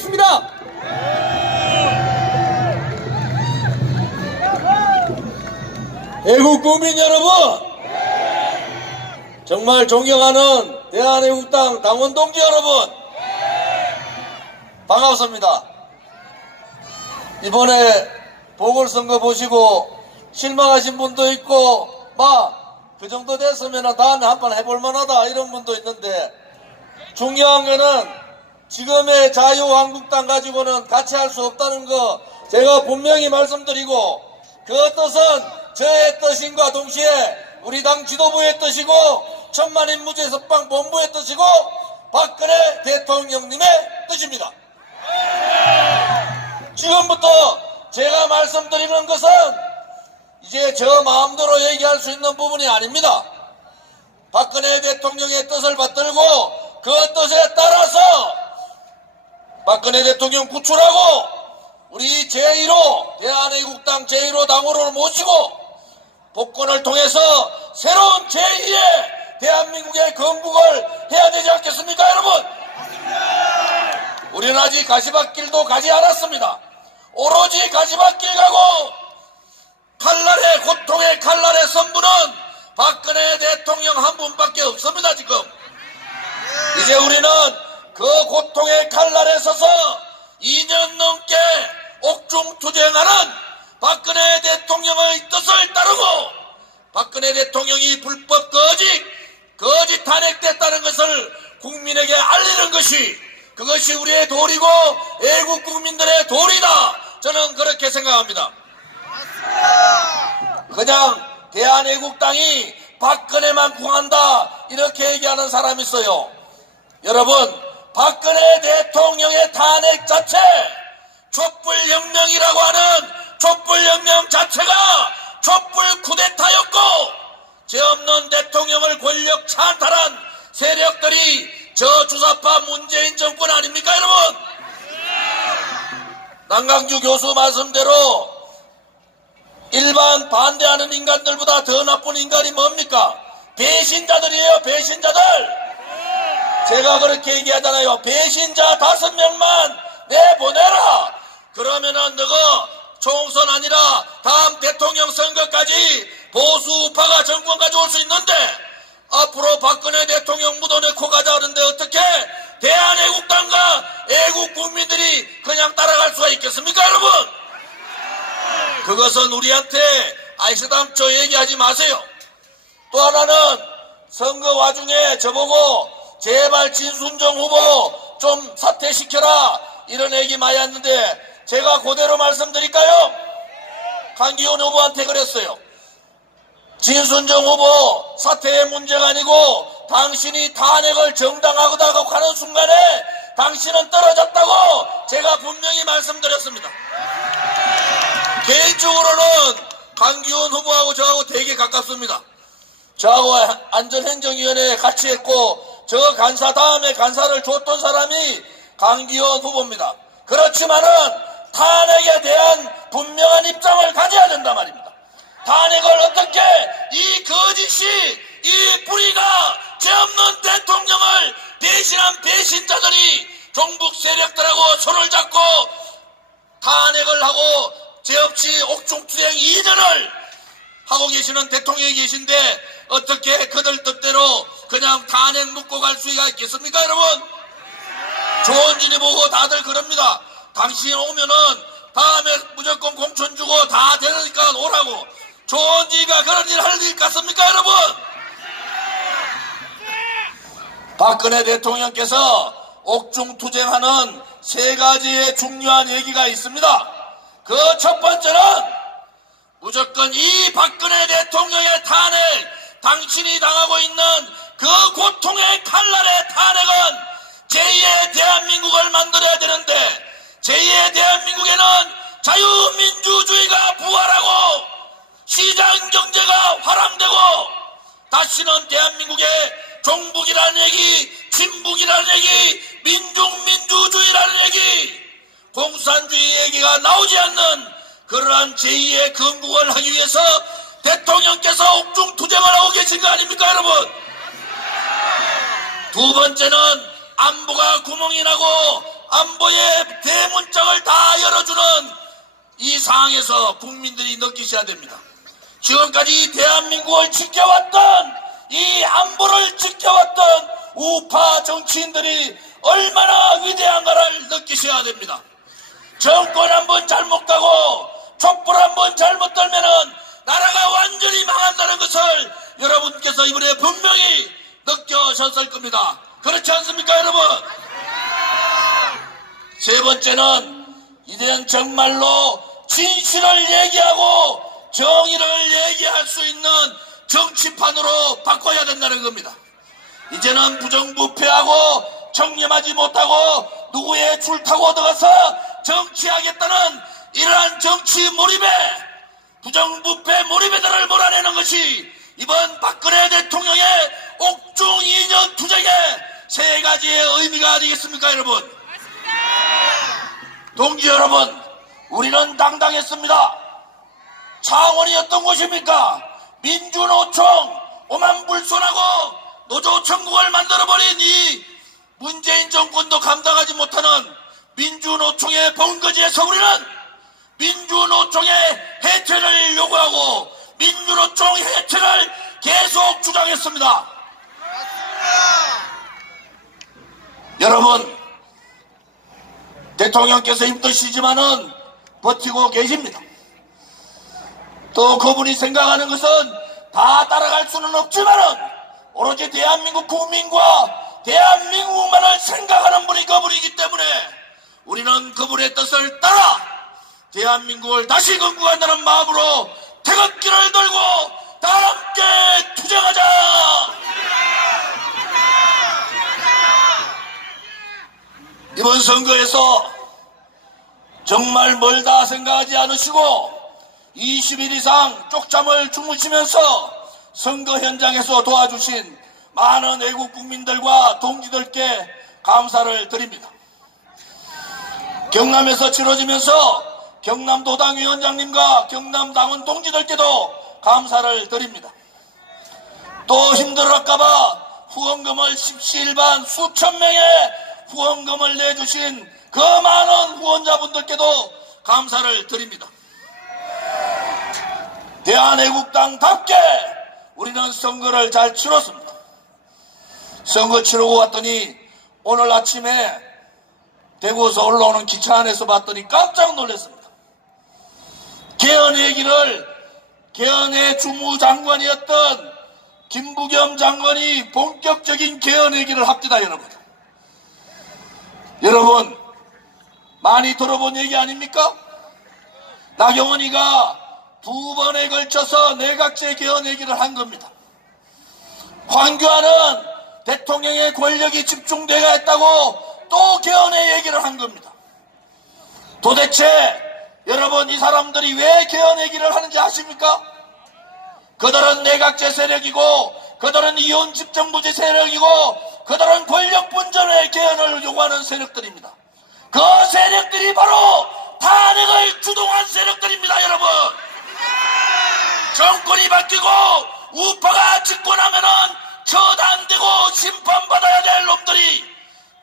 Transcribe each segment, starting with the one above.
하겠습니다. 애국 국민 여러분, 정말 존경하는 대한애국당 당원 동지 여러분, 반갑습니다. 이번에 보궐선거 보시고 실망하신 분도 있고 그 정도 됐으면 다음에 한번 해볼 만하다 이런 분도 있는데, 중요한 거는 지금의 자유한국당 가지고는 같이 할 수 없다는 거 제가 분명히 말씀드리고, 그 뜻은 저의 뜻인과 동시에 우리 당 지도부의 뜻이고 천만인 무죄 석방 본부의 뜻이고 박근혜 대통령님의 뜻입니다. 지금부터 제가 말씀드리는 것은 이제 저 마음대로 얘기할 수 있는 부분이 아닙니다. 박근혜 대통령의 뜻을 받들고 그 뜻에 따라서 박근혜 대통령 구출하고 우리 제1호 대한애국당 제1호 당원을 모시고 복권을 통해서 새로운 제2의 대한민국의 건국을 해야 되지 않겠습니까, 여러분? 우리는 아직 가시밭길도 가지 않았습니다. 오로지 가시밭길 가고 칼날의 고통의 칼날의 선부는 박근혜 대통령 한 분밖에 없습니다. 지금 이제 우리는 그 고통의 칼날에 서서 2년 넘게 옥중투쟁하는 박근혜 대통령의 뜻을 따르고 박근혜 대통령이 불법 거짓 탄핵됐다는 것을 국민에게 알리는 것이, 그것이 우리의 도리고 애국 국민들의 도리다. 저는 그렇게 생각합니다. 그냥 대한애국당이 박근혜만 구한다 이렇게 얘기하는 사람이 있어요. 여러분, 박근혜 대통령의 탄핵 자체, 촛불혁명이라고 하는 촛불혁명 자체가 촛불 쿠데타였고, 죄 없는 대통령을 권력 찬탈한 세력들이 저 주사파 문재인 정권 아닙니까, 여러분? 남강주 교수 말씀대로 일반 반대하는 인간들보다 더 나쁜 인간이 뭡니까? 배신자들이에요, 배신자들. 제가 그렇게 얘기하잖아요. 배신자 5명만 내보내라. 그러면은 너가 총선 아니라 다음 대통령 선거까지 보수 우파가 정권 가져올 수 있는데, 앞으로 박근혜 대통령 묻어내고 가자 하는데 어떻게 대한애국당과 애국 국민들이 그냥 따라갈 수가 있겠습니까, 여러분? 그것은 우리한테 아이스담초 얘기하지 마세요. 또 하나는 선거 와중에 저보고 제발 진순정 후보 좀 사퇴시켜라 이런 얘기 많이 했는데, 제가 그대로 말씀드릴까요? 강기훈 후보한테 그랬어요. 진순정 후보 사퇴의 문제가 아니고 당신이 탄핵을 정당하다고 하는 순간에 당신은 떨어졌다고 제가 분명히 말씀드렸습니다. 개인적으로는 강기훈 후보하고 저하고 되게 가깝습니다. 저하고 안전행정위원회에 같이 했고 저 간사 다음에 간사를 줬던 사람이 강기훈 후보입니다. 그렇지만은 탄핵에 대한 분명한 입장을 가져야 된단 말입니다. 탄핵을 어떻게 이 거짓이, 이 불의가 죄 없는 대통령을 배신한 배신자들이 종북 세력들하고 손을 잡고 탄핵을 하고 죄 없이 옥중투쟁 2년을 하고 계시는 대통령이 계신데 어떻게 그들 뜻대로 그냥 탄핵 묻고 갈 수가 있겠습니까, 여러분? 조원진이 보고 다들 그럽니다. 당신 오면은 다음에 무조건 공천 주고 다 되니까 오라고. 조원진이가 그런 일 할 일 같습니까, 여러분? 박근혜 대통령께서 옥중투쟁하는 3가지의 중요한 얘기가 있습니다. 그 첫 번째는 무조건 이 박근혜 대통령의 탄핵, 당신이 당하고 있는 그 고통의 칼날의 탄핵은 제2의 대한민국을 만들어야 되는데, 제2의 대한민국에는 자유민주주의가 부활하고 시장경제가 활황되고 다시는 대한민국에 종북이라는 얘기, 친북이라는 얘기, 민중민주주의라는 얘기, 공산주의 얘기가 나오지 않는 그러한 제2의 건국을 하기 위해서 대통령께서 옥중투쟁을 하고 계신 거 아닙니까, 여러분? 두 번째는 안보가 구멍이 나고 안보의 대문짝을 다 열어주는 이 상황에서 국민들이 느끼셔야 됩니다. 지금까지 대한민국을 지켜왔던, 이 안보를 지켜왔던 우파 정치인들이 얼마나 위대한가를 느끼셔야 됩니다. 정권 한번 잘못 가고 촛불 한번 잘못 들면은 나라가 완전히 망한다는 것을 여러분께서 이번에 분명히 느껴졌을 겁니다. 그렇지 않습니까, 여러분? 세 번째는 이제는 정말로 진실을 얘기하고 정의를 얘기할 수 있는 정치판으로 바꿔야 된다는 겁니다. 이제는 부정부패하고 청렴하지 못하고 누구의 줄 타고 들어가서 정치하겠다는 이러한 정치 몰입에, 부정부패 몰입에들을 몰아내는 것이 이번 박근혜 대통령의 옥중 2년 투쟁의 세 가지의 의미가 아니겠습니까, 여러분? 동지 여러분, 우리는 당당했습니다. 창원이 어떤 곳입니까? 민주노총 오만불손하고 노조천국을 만들어버린 이 문재인 정권도 감당하지 못하는 민주노총의 본거지에서 우리는 민주노총의 해체를 요구하고 민주노총 해체를 계속 주장했습니다. 여러분, 대통령께서 힘드시지만은 버티고 계십니다. 또 그분이 생각하는 것은 다 따라갈 수는 없지만은 오로지 대한민국 국민과 대한민국만을 생각하는 분이 그분이기 때문에 우리는 그분의 뜻을 따라 대한민국을 다시 건국한다는 마음으로 태극기를 들고 다 함께 투쟁하자! 이번 선거에서 정말 멀다 생각하지 않으시고 20일 이상 쪽잠을 주무시면서 선거 현장에서 도와주신 많은 애국 국민들과 동지들께 감사를 드립니다. 경남에서 치러지면서 경남도당 위원장님과 경남당원 동지들께도 감사를 드립니다. 또 힘들었을까봐 후원금을 십시일반 수천 명의 후원금을 내주신 그 많은 후원자분들께도 감사를 드립니다. 대한애국당답게 우리는 선거를 잘 치렀습니다. 선거 치르고 왔더니 오늘 아침에 대구에서 올라오는 기차 안에서 봤더니 깜짝 놀랐습니다. 개헌의 주무장관이었던 김부겸 장관이 본격적인 개헌 얘기를 합니다, 여러분. 여러분, 많이 들어본 얘기 아닙니까? 나경원이가 2번에 걸쳐서 내각제 개헌 얘기를 한 겁니다. 황교안은 대통령의 권력이 집중되어 있다고 또 개헌의 얘기를 한 겁니다. 도대체 여러분, 이 사람들이 왜 개헌 얘기를 하는지 아십니까? 그들은 내각제 세력이고 그들은 이혼 집정부지 세력이고 그들은 권력 분전의 개헌을 요구하는 세력들입니다. 그 세력들이 바로 탄핵을 주동한 세력들입니다, 여러분. 정권이 바뀌고 우파가 집권하면은 처단되고 심판받아야 될 놈들이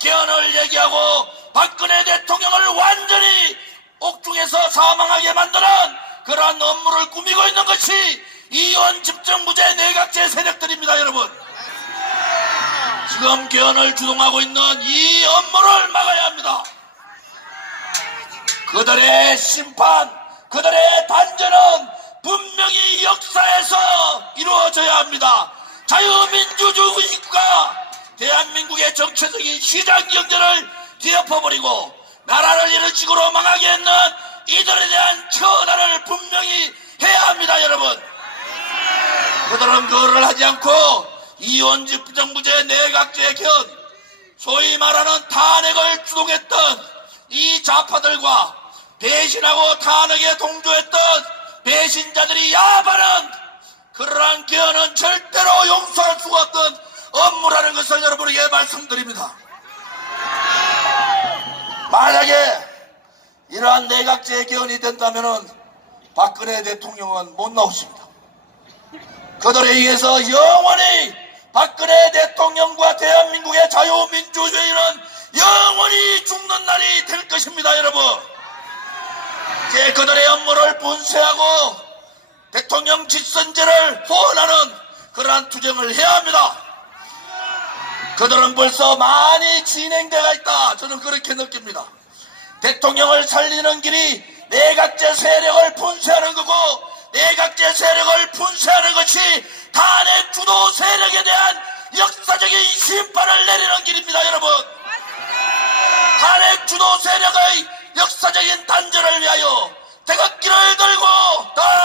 개헌을 얘기하고 박근혜 대통령을 완전히 옥중에서 사망하게 만드는 그러한 업무를 꾸미고 있는 것이 이원 집정부제 내각제 세력들입니다, 여러분. 지금 개헌을 주동하고 있는 이 업무를 막아야 합니다. 그들의 심판, 그들의 단죄는 분명히 역사에서 이루어져야 합니다. 자유민주주의 국가, 대한민국의 정체적인 시장 경제를 뒤엎어버리고 나라를 이런 식으로 망하게 했는 이들에 대한 처단을 분명히 해야 합니다, 여러분. 그들은 그거를 하지 않고 이원 집정부제 내각제 개헌, 소위 말하는 탄핵을 주동했던 이 좌파들과 배신하고 탄핵에 동조했던 배신자들이 야반한 그러한 개헌은 절대로 용서할 수가 없던 업무라는 것을 여러분에게 말씀드립니다. 만약에 이러한 내각제 개헌이 된다면 박근혜 대통령은 못 나오십니다. 그들에 의해서 영원히 박근혜 대통령과 대한민국의 자유민주주의는 영원히 죽는 날이 될 것입니다. 여러분, 이제 그들의 업무를 분쇄하고 대통령 직선제를 호언하는 그러한 투쟁을 해야 합니다. 그들은 벌써 많이 진행되어 있다, 저는 그렇게 느낍니다. 대통령을 살리는 길이 내각제 세력을 분쇄하는 거고, 내각제 세력을 분쇄하는 것이 탄핵 주도 세력에 대한 역사적인 심판을 내리는 길입니다. 여러분, 탄핵 주도 세력의 역사적인 단절을 위하여 태극기를 들고 다